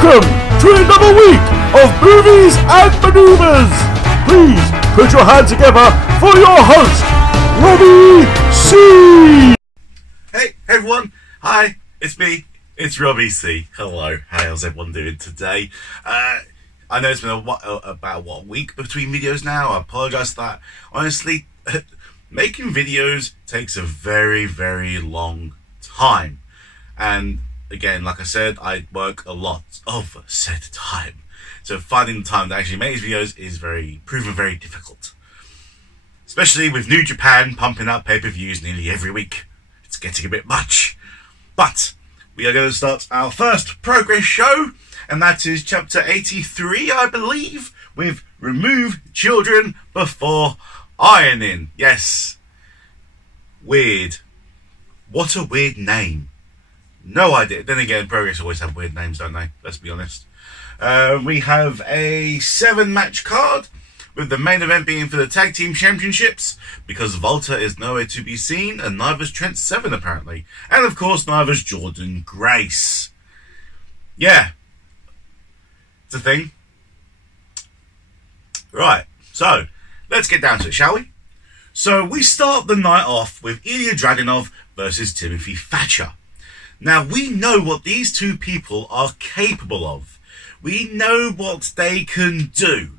Welcome to another week of movies and maneuvers. Please put your hands together for your host, Robbie C. Hey everyone, hi, it's me, it's Robbie C. Hello, how's everyone doing today? I know it's been about a week between videos now. I apologise for that. Honestly, making videos takes a very, very long time. And again, like I said, I work a lot of said time. So finding the time to actually make these videos is proven very difficult. Especially with New Japan pumping out pay-per-views nearly every week. It's getting a bit much. But we are going to start our first progress show, and that is chapter 83, I believe, with Remove Children Before Ironing. Yes. Weird. What a weird name. No idea. Then again, Progress always have weird names, don't they? Let's be honest. We have a 7-match card, with the main event being for the Tag Team Championships, because Volta is nowhere to be seen, and neither's Trent Seven, apparently. And of course, neither's Jordan Grace. Yeah. It's a thing. Right. So, let's get down to it, shall we? So, we start the night off with Ilya Dragunov versus Timothy Thatcher. Now, we know what these two people are capable of. We know what they can do.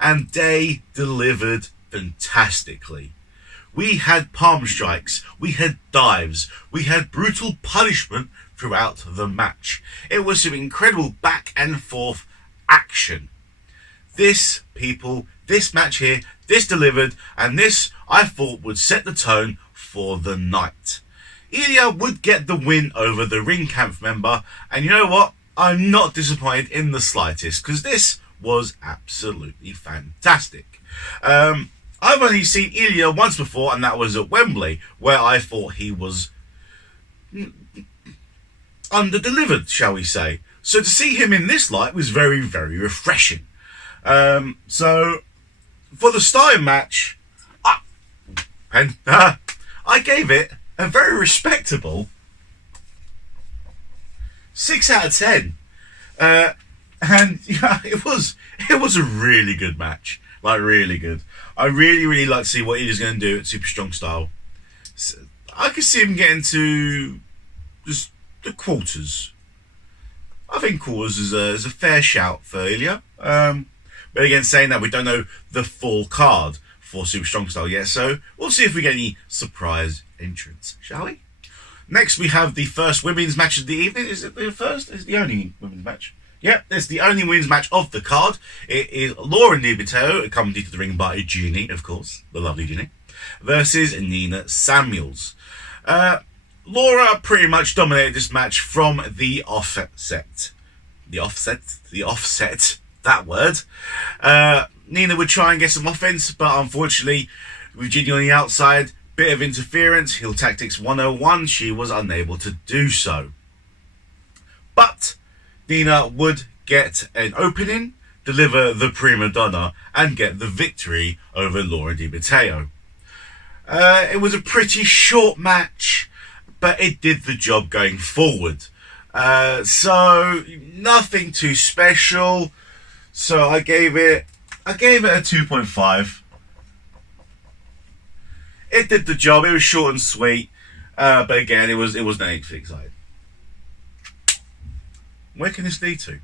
And they delivered fantastically. We had palm strikes, we had dives, we had brutal punishment throughout the match. It was some incredible back and forth action. This match here, this delivered, and this, I thought, would set the tone for the night. Ilya would get the win over the Ringkampf member, and you know what? I'm not disappointed in the slightest, because this was absolutely fantastic. I've only seen Ilya once before, and that was at Wembley, where I thought he was under-delivered, shall we say. So to see him in this light was very, very refreshing. So, for the starting match, I gave it a very respectable 6 out of 10. And yeah, it was a really good match. Like, really good. I really like to see what Ilya's going to do at Super Strong Style. So, I could see him getting to just the quarters. I think quarters is a fair shout for Ilya. But again, saying that, we don't know the full card for Super Strong Style yet, so we'll see if we get any surprise entrants, shall we? Next, we have the first women's match of the evening. Is it the first? Is it the only women's match? Yep, it's the only women's match of the card. It is Laura Nibito, accompanied to the ring by Jeannie, of course, the lovely Jeannie, versus Nina Samuels. Laura pretty much dominated this match from the offset. The offset, that word. Nina would try and get some offense, but unfortunately, with Jeannie on the outside, bit of interference, heel tactics 101, she was unable to do so. But Nina would get an opening, deliver the prima donna, and get the victory over Laura Di Matteo. It was a pretty short match, but it did the job going forward. So nothing too special. So I gave it a 2.5. It did the job. It was short and sweet, but again, it wasn't anything too exciting. Where can this lead to?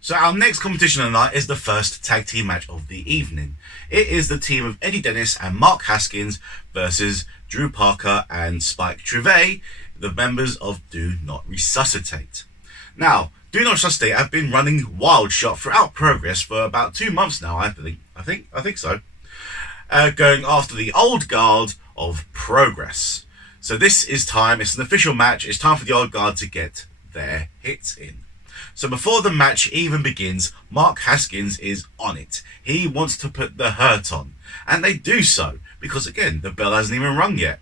So our next competition of the night is the first tag team match of the evening. It is the team of Eddie Dennis and Mark Haskins versus Drew Parker and Spike Trivet, the members of Do Not Resuscitate. Now, Do Not Resuscitate have been running Wild Shot throughout Progress for about 2 months now, I think so. Going after the old guard of Progress. So this is time, it's an official match, it's time for the old guard to get their hits in. So before the match even begins, Mark Haskins is on it. He wants to put the hurt on. And they do so, because again, the bell hasn't even rung yet.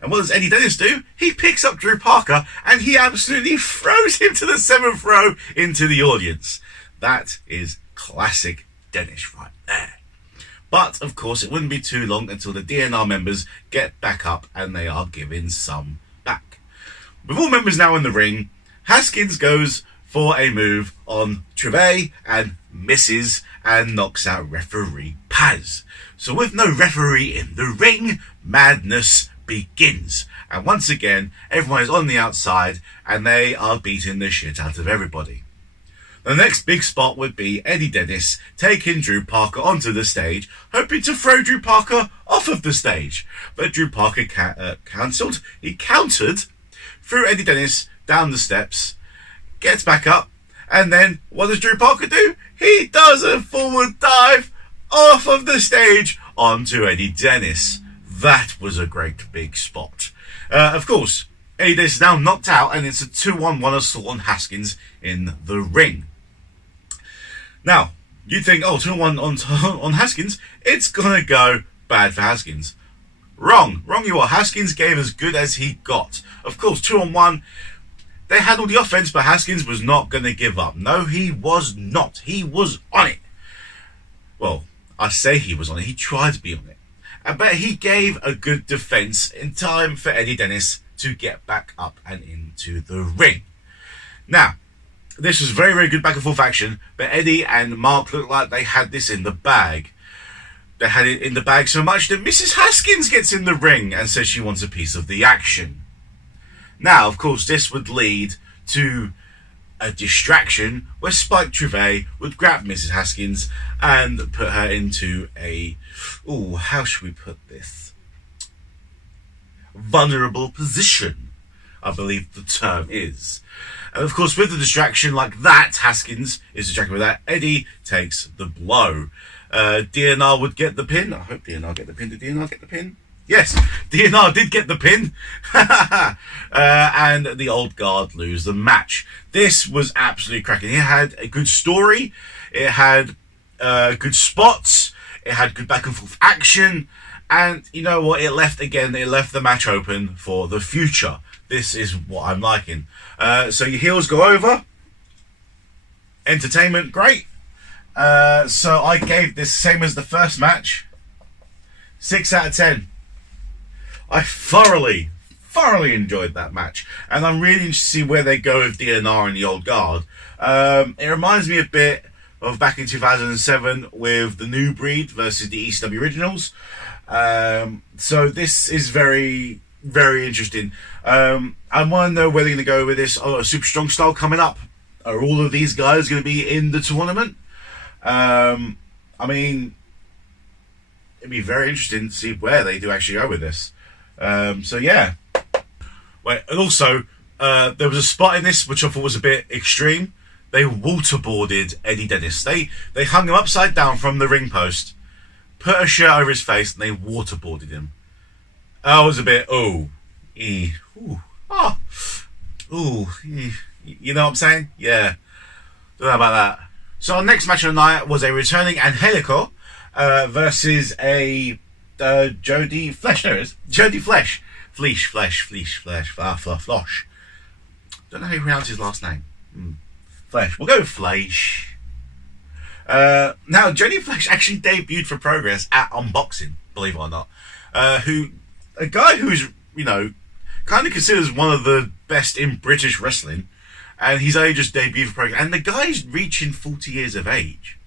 And what does Eddie Dennis do? He picks up Drew Parker and he absolutely throws him to the 7th row into the audience. That is classic Dennis right there. But, of course, it wouldn't be too long until the DNR members get back up and they are given some back. With all members now in the ring, Haskins goes for a move on Treve and misses and knocks out referee Paz. So with no referee in the ring, madness begins. And once again, everyone is on the outside and they are beating the shit out of everybody. The next big spot would be Eddie Dennis taking Drew Parker onto the stage, hoping to throw Drew Parker off of the stage. But Drew Parker cancelled. He countered, threw Eddie Dennis down the steps, gets back up, and then what does Drew Parker do? He does a forward dive off of the stage onto Eddie Dennis. That was a great big spot. Of course, Eddie Dennis is now knocked out, and it's a 2-on-1 assault on Haskins in the ring. Now, you'd think, 2-on-1 on Haskins, it's going to go bad for Haskins. Wrong you are. Haskins gave as good as he got. Of course, 2-on-1, they handled the offense, but Haskins was not going to give up. No, he was not. He was on it. Well, I say he was on it. He tried to be on it. But he gave a good defense in time for Eddie Dennis to get back up and into the ring. Now, this was very, very good back and forth action, but Eddie and Mark looked like they had this in the bag. They had it in the bag so much that Mrs. Haskins gets in the ring and says she wants a piece of the action. Now, of course, this would lead to a distraction where Spike Treve would grab Mrs. Haskins and put her into a, how should we put this? Vulnerable position, I believe the term is. And of course, with the distraction like that, Haskins is distracted with that. Eddie takes the blow. DNR would get the pin. I hope DNR get the pin. Did DNR get the pin? Yes, DNR did get the pin. And the old guard lose the match. This was absolutely cracking. It had a good story. It had good spots. It had good back and forth action. And you know what? It left the match open for the future. This is what I'm liking. So your heels go over. Entertainment, great. So I gave this, same as the first match, 6 out of 10. I thoroughly enjoyed that match. And I'm really interested to see where they go with DNR and the old guard. It reminds me a bit of back in 2007 with the New Breed versus the ECW Originals. So this is very, very interesting. I want to know where they're going to go with this. Super Strong Style coming up. Are all of these guys going to be in the tournament? I mean, it'd be very interesting to see where they do actually go with this. So yeah. Wait, and also, there was a spot in this which I thought was a bit extreme. They waterboarded Eddie Dennis. They hung him upside down from the ring post, put a shirt over his face, and they waterboarded him. I was a bit, you know what I'm saying? Yeah. Don't know about that. So our next match of the night was a returning Angelico versus a Jody Flesh. There it is. Jody Flesh. Flosh. Don't know how you pronounce his last name. Flesh. We'll go with Flesh. Now, Jody Flesh actually debuted for Progress at Unboxing, believe it or not. A guy who's, kind of considers one of the best in British wrestling. And he's only just debuted for Progress. And the guy's reaching 40 years of age.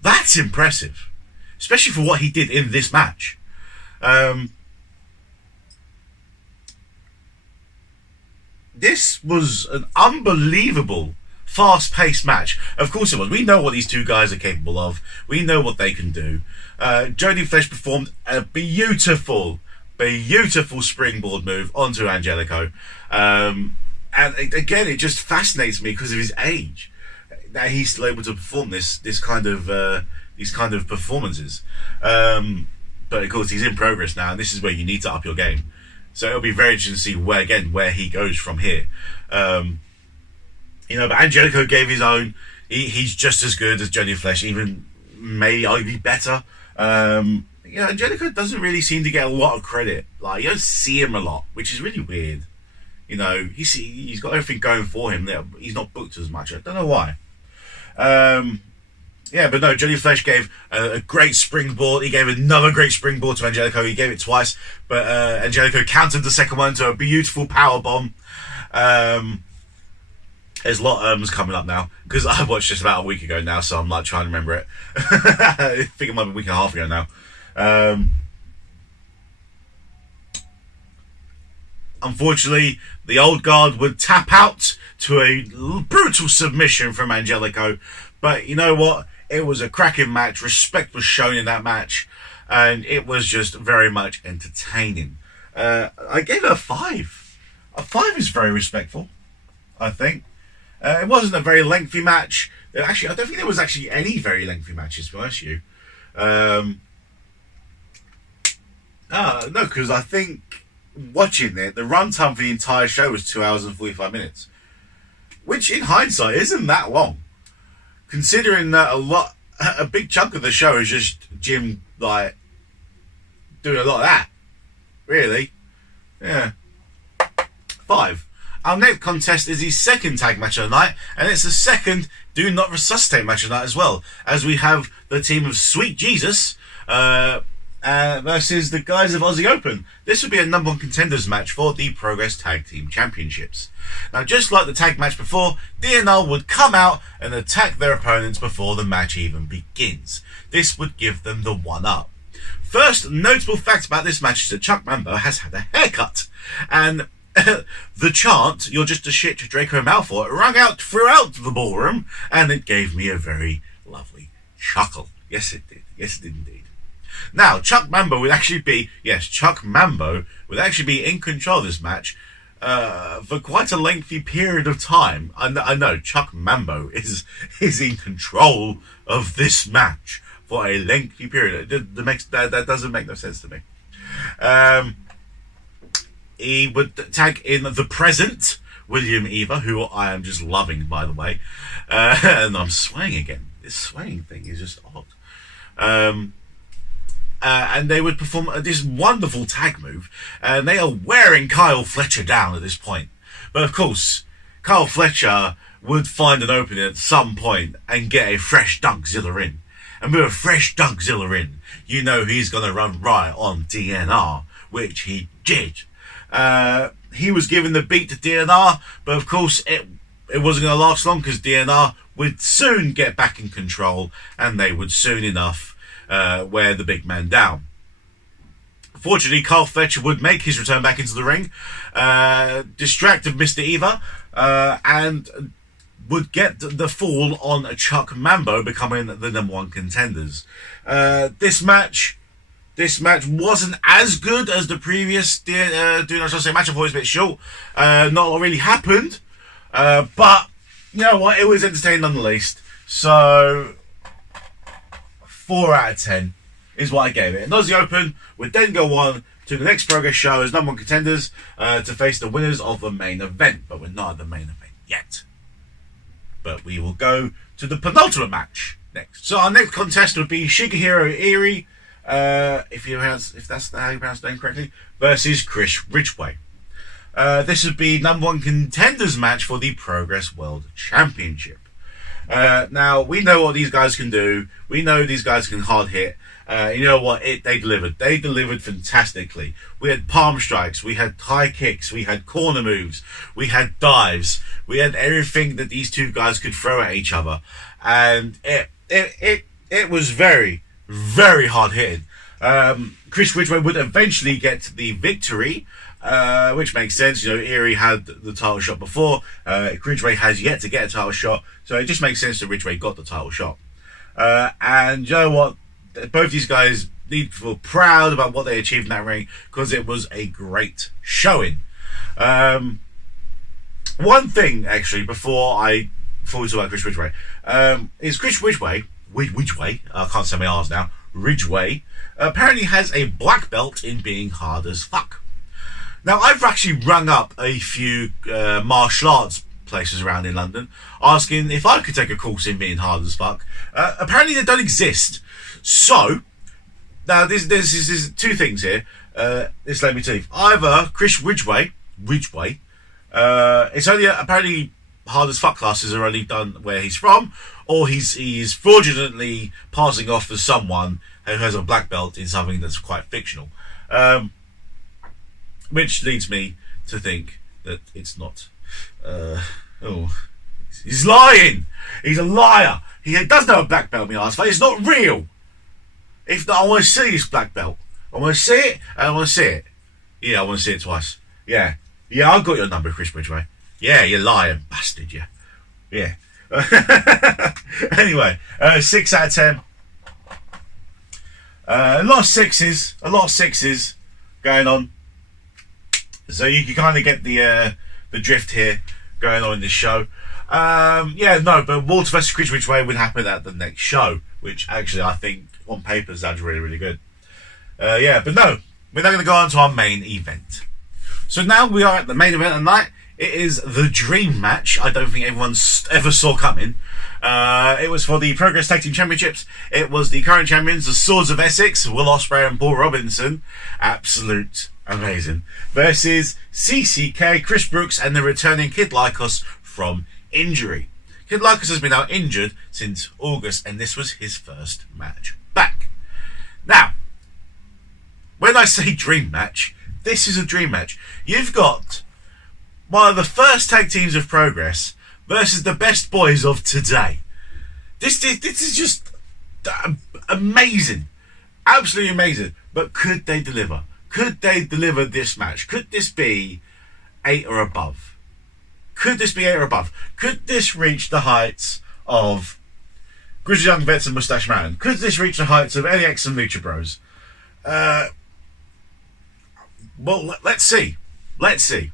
That's impressive. Especially for what he did in this match. This was an unbelievable, fast-paced match. Of course it was. We know what these two guys are capable of. We know what they can do. Jody Flesh performed a beautiful springboard move onto Angelico. And again, it just fascinates me because of his age. That he's still able to perform these kind of performances. But of course, he's in Progress now, and this is where you need to up your game. So it'll be very interesting to see where he goes from here. But Angelico gave his own. He's just as good as Jody Flesh, even maybe arguably better. Angelico doesn't really seem to get a lot of credit. Like, you don't see him a lot, which is really weird. He's got everything going for him there. He's not booked as much. I don't know why. But no, Jody Flesh gave a great springboard. He gave another great springboard to Angelico. He gave it twice, but Angelico countered the second one to a beautiful power bomb. There's a lot coming up now because I watched this about a week ago now, so I'm like trying to remember it. I think it might be a week and a half ago now. Unfortunately, the old guard would tap out to a brutal submission from Angelico. But you know what? It was a cracking match. Respect was shown in that match. And it was just very much entertaining. I gave it a 5. A 5 is very respectful, I think. It wasn't a very lengthy match. Actually, I don't think there was actually any very lengthy matches, to be honest with you. No, because I think watching it, the runtime for the entire show was 2 hours and 45 minutes. Which, in hindsight, isn't that long. Considering that a big chunk of the show is just Jim, like, doing a lot of that. Really. Yeah. 5. Our next contest is the second tag match of the night, and it's the second Do Not Resuscitate match of the night as well, as we have the team of Sweet Jesus versus the guys of Aussie Open. This would be a number 1 contenders match for the Progress Tag Team Championships. Now, just like the tag match before, DNR would come out and attack their opponents before the match even begins. This would give them the 1-up. First notable fact about this match is that Chuck Mambo has had a haircut, and the chant, "You're just a shit Draco Malfoy," rang out throughout the ballroom, and it gave me a very lovely chuckle. Yes, it did. Yes, it did indeed. Now, Chuck Mambo would actually be in control of this match for quite a lengthy period of time. I know Chuck Mambo is in control of this match for a lengthy period. That doesn't make no sense to me. He would tag in the present William Eva, who I am just loving, by the way. And I'm swaying again. This swaying thing is just odd. And they would perform this wonderful tag move. And they are wearing Kyle Fletcher down at this point. But of course, Kyle Fletcher would find an opening at some point and get a fresh Dunkzilla in. And with a fresh Dunkzilla in, you know he's going to run right on DNR, which he did. He was given the beat to DNR, but of course it wasn't going to last long because DNR would soon get back in control and they would soon enough wear the big man down. Fortunately, Kyle Fletcher would make his return back into the ring, distracted Mr. Eva, and would get the fall on Chuck Mambo, becoming the number 1 contenders. This match wasn't as good as the previous Do Not Resuscitate match. I thought it was a bit short. Not a lot really happened. But, you know what? It was entertaining nonetheless. So, 4 out of 10 is what I gave it. And Aussie Open would then go on to the next Progress show as number 1 contenders to face the winners of the main event. But we're not at the main event yet. But we will go to the penultimate match next. So our next contest would be Shigehiro Eri, if that's how you pronounce the name correctly, versus Chris Ridgway. This would be number 1 contenders match for the Progress World Championship. Now, we know what these guys can do. We know these guys can hard hit. You know what? They delivered. They delivered fantastically. We had palm strikes. We had high kicks. We had corner moves. We had dives. We had everything that these two guys could throw at each other. And it was very, very hard hitting. Chris Ridgway would eventually get the victory, which makes sense. You know, Erie had the title shot before. Ridgway has yet to get a title shot, so it just makes sense that Ridgway got the title shot. And you know what? Both these guys need to feel proud about what they achieved in that ring because it was a great showing. One thing, actually, before we talk about Chris Ridgway, is Chris Ridgway, I can't say my R's now, Ridgway, apparently has a black belt in being hard as fuck. Now, I've actually rung up a few martial arts places around in London asking if I could take a course in being hard as fuck. Apparently they don't exist. So, now there's two things here. This let me tell you. Either Chris Ridgway, it's only apparently hard as fuck classes are only done where he's from, or he's fraudulently passing off as someone who has a black belt in something that's quite fictional. Which leads me to think that it's not. He's lying. He's a liar. He doesn't have a black belt, me ass. It's not real. If not, I want to see this black belt. I want to see it, and I want to see it. Yeah, I want to see it twice. Yeah. Yeah, I've got your number, Chris Bridgeway. Yeah, you lying bastard, yeah. Yeah. Anyway, 6 out of 10. A lot of sixes going on. So you can kind of get the drift here going on in this show. But Walter vs. Chris Ridgeway would happen at the next show, which actually I think on paper sounds really, really good. But no, we're now going to go on to our main event. So now we are at the main event of the night. It is the dream match. I don't think everyone ever saw coming. It was for the Progress Tag Team Championships. It was the current champions, the Swords of Essex, Will Ospreay and Paul Robinson. Absolute amazing. Versus CCK, Chris Brooks, and the returning Kid Lycos from injury. Kid Lycos has been out injured since August, and this was his first match back. Now, when I say dream match, this is a dream match. You've got one of the first tag teams of Progress versus the best boys of today. This is just amazing. Absolutely amazing. But could they deliver? Could they deliver this match? Could this be 8 or above? Could this be 8 or above? Could this reach the heights of Grizzly Young Vets and Mustache Mountain? Could this reach the heights of LAX and Lucha Bros? Well, let's see. Let's see.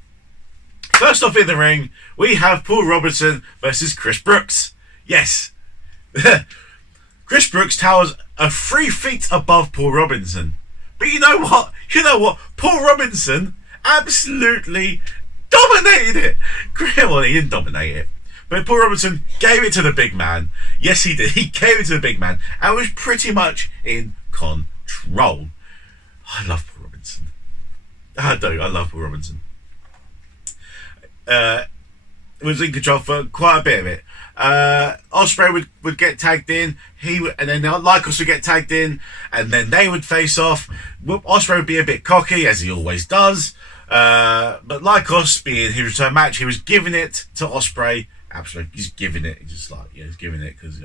First off in the ring, we have Paul Robinson versus Chris Brooks. Yes. Chris Brooks towers 3 feet above Paul Robinson. But you know what? Paul Robinson absolutely dominated it. Well, he didn't dominate it. But Paul Robinson gave it to the big man. Yes, he did. He gave it to the big man and was pretty much in control. I love Paul Robinson. I do. I love Paul Robinson. Was in control for quite a bit of it. Ospreay would get tagged in, and then Lycos would get tagged in, and then they would face off. Ospreay would be a bit cocky, as he always does, but Lycos, being his return match, he was giving it to Ospreay. Absolutely, he's giving it. He's just like, he's giving it because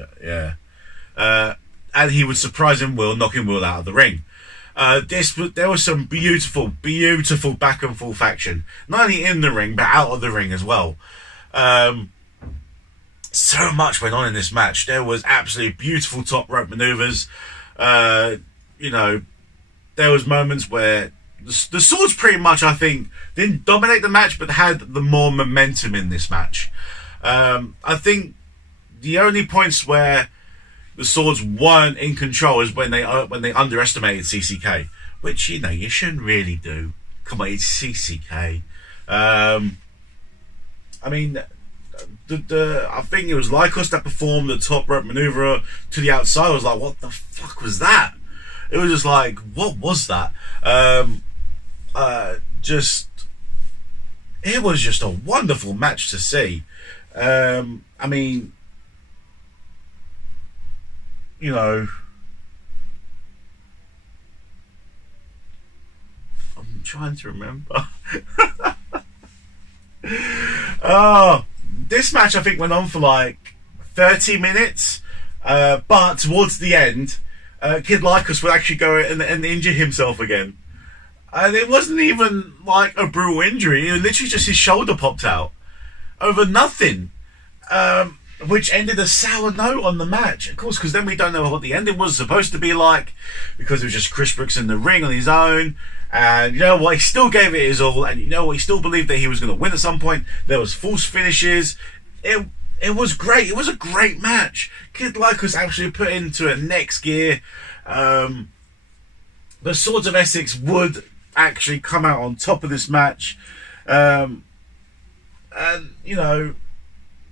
and he would surprise him, knocking Will out of the ring. There was some beautiful back and forth action, not only in the ring but out of the ring as well. So much went on in this match. There was absolutely beautiful top rope maneuvers. There was moments where the Swords pretty much, I think, didn't dominate the match but had the more momentum in this match. I think the only points where the Swords weren't in control is when they underestimated CCK, which you shouldn't really do. Come on, it's CCK. I think it was Lycos that performed the top rope maneuver to the outside. I was like, what the fuck was that? It was just like, what was that? It was just a wonderful match to see. I'm trying to remember. This match I think went on for like 30 minutes, but towards the end, Kid Lycos would actually go and injure himself again. And it wasn't even like a brutal injury, it was literally just his shoulder popped out over nothing, which ended a sour note on the match, of course, because then we don't know what the ending was supposed to be like, because it was just Chris Brooks in the ring on his own. And you know what, he still gave it his all, and you know what, he still believed that he was going to win at some point. There was false finishes. It was great. It was a great match. Kid Lycos actually put into a next gear. The Swords of Essex would actually come out on top of this match.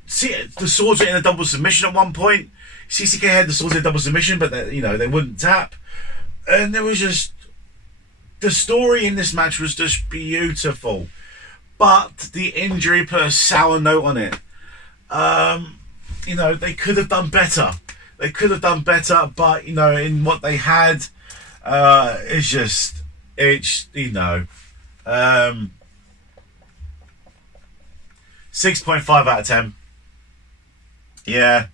See, the Swords were in a double submission at one point. CCK had the Swords in a double submission, but they wouldn't tap. And there was just... The story in this match was just beautiful, but the injury put a sour note on it. They could have done better. But in what they had, it's 6.5 out of 10. Yeah,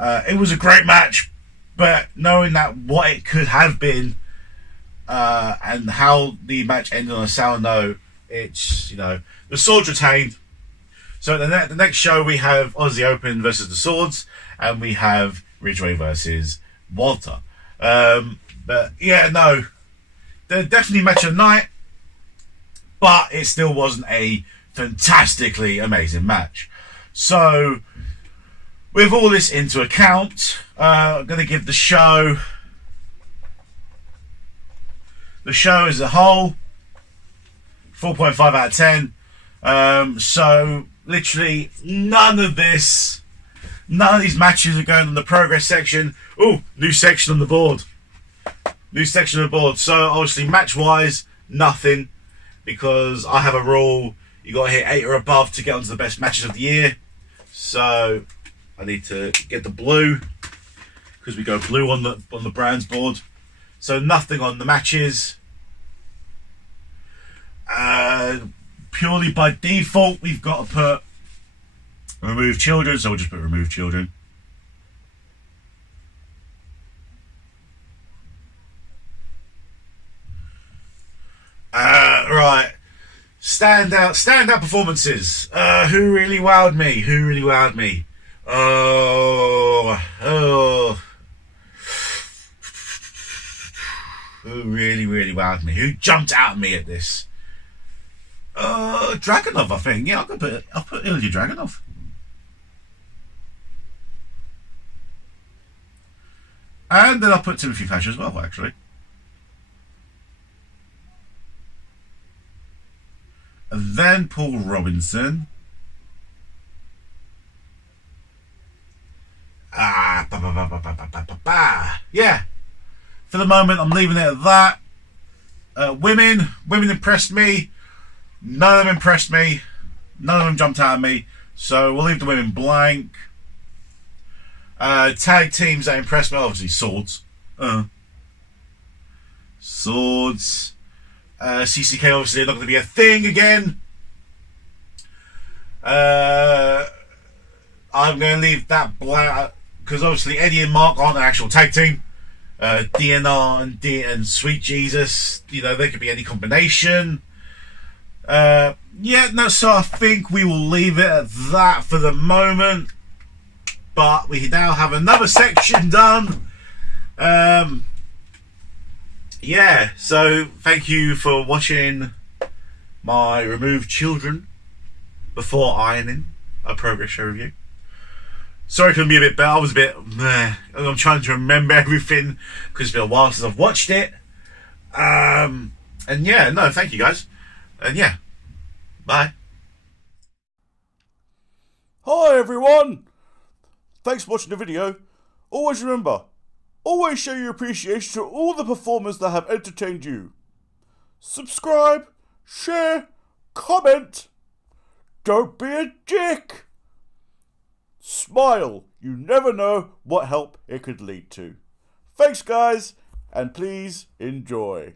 it was a great match, but knowing that what it could have been, and how the match ended on a sour note, it's, the Swords retained. So the next show we have Aussie Open versus the Swords, and we have Ridgeway versus Walter. But yeah, no, they're definitely match of the night, but it still wasn't a fantastically amazing match. So with all this into account, I'm going to give the show as a whole 4.5 out of 10. So literally none of these matches are going on the progress section. Oh, new section on the board. So obviously match wise, nothing, because I have a rule: you got to hit 8 or above to get onto the best matches of the year. So I need to get the blue, because we go blue on the brands board. So nothing on the matches. Purely by default, we've got to put remove children, so we'll just put remove children. Right. Standout performances. Who really wowed me? Who really wowed me? Who jumped out at me at this? Dragunov, I think. Yeah, I'll put Ilya Dragunov. And then I'll put Timothy Thatcher as well, actually. And then Paul Robinson. Yeah. For the moment, I'm leaving it at that. Women impressed me. None of them impressed me. None of them jumped out at me. So we'll leave the women blank. Tag teams that impressed me, obviously Swords. Swords. CCK obviously not going to be a thing again. I'm going to leave that blank, because obviously Eddie and Mark aren't an actual tag team. DNR and Sweet Jesus, they could be any combination. So I think we will leave it at that for the moment. But we now have another section done. So thank you for watching my Remove Children Before Ironing, a progress show review. Sorry, it couldn't be a bit better. I was a bit I'm trying to remember everything because it's been a while since I've watched it. Thank you guys. And bye. Hi everyone! Thanks for watching the video. Always remember, always show your appreciation to all the performers that have entertained you. Subscribe, share, comment. Don't be a dick. Smile. You never know what help it could lead to. Thanks guys, and please enjoy.